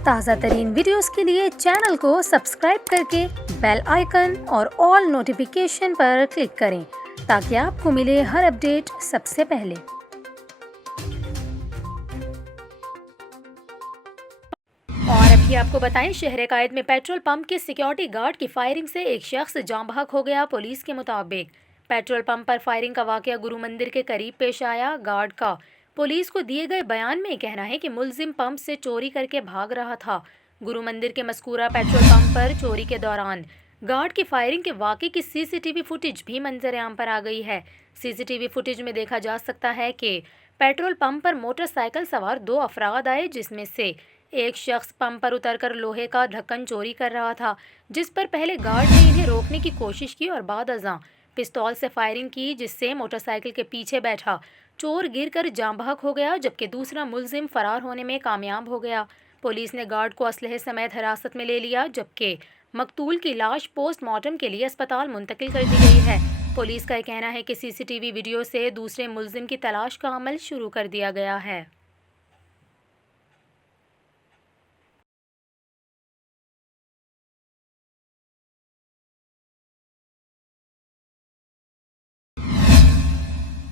ताज़ा तरीन वीडियोस के लिए चैनल को सब्सक्राइब करके बेल आइकन और ऑल नोटिफिकेशन पर क्लिक करें ताकि आपको मिले हर अपडेट सबसे पहले। और अभी आपको बताएं, शहर कायद में पेट्रोल पंप के सिक्योरिटी गार्ड की फायरिंग से एक शख्स जाँ बहक हो गया। पुलिस के मुताबिक पेट्रोल पंप पर फायरिंग का वाकया गुरु मंदिर के करीब पेश आया। गार्ड का पुलिस को दिए गए बयान में कहना है कि मुलजिम पंप से चोरी करके भाग रहा था। गुरु मंदिर के मस्कूरा पेट्रोल पंप पर चोरी के दौरान गार्ड की फायरिंग के वाकये की सीसीटीवी फुटेज भी मंजर-ए-आम पर आ गई है। सीसीटीवी फुटेज में देखा जा सकता है कि पेट्रोल पंप पर मोटरसाइकिल सवार 2 अफराद आए, जिसमें से एक शख्स पंप पर उतरकर लोहे का ढक्कन चोरी कर रहा था, जिस पर पहले गार्ड ने इन्हें रोकने की कोशिश की और बाद अज़ां पिस्तौल से फायरिंग की, जिससे मोटरसाइकिल के पीछे बैठा चोर गिरकर जाँ बहक हो गया, जबकि दूसरा मुलजिम फरार होने में कामयाब हो गया। पुलिस ने गार्ड को असलहे समेत हिरासत में ले लिया, जबकि मकतूल की लाश पोस्टमार्टम के लिए अस्पताल मुंतकिल कर दी गई है। पुलिस का कहना है कि सीसीटीवी वीडियो से दूसरे मुलजिम की तलाश का अमल शुरू कर दिया गया है।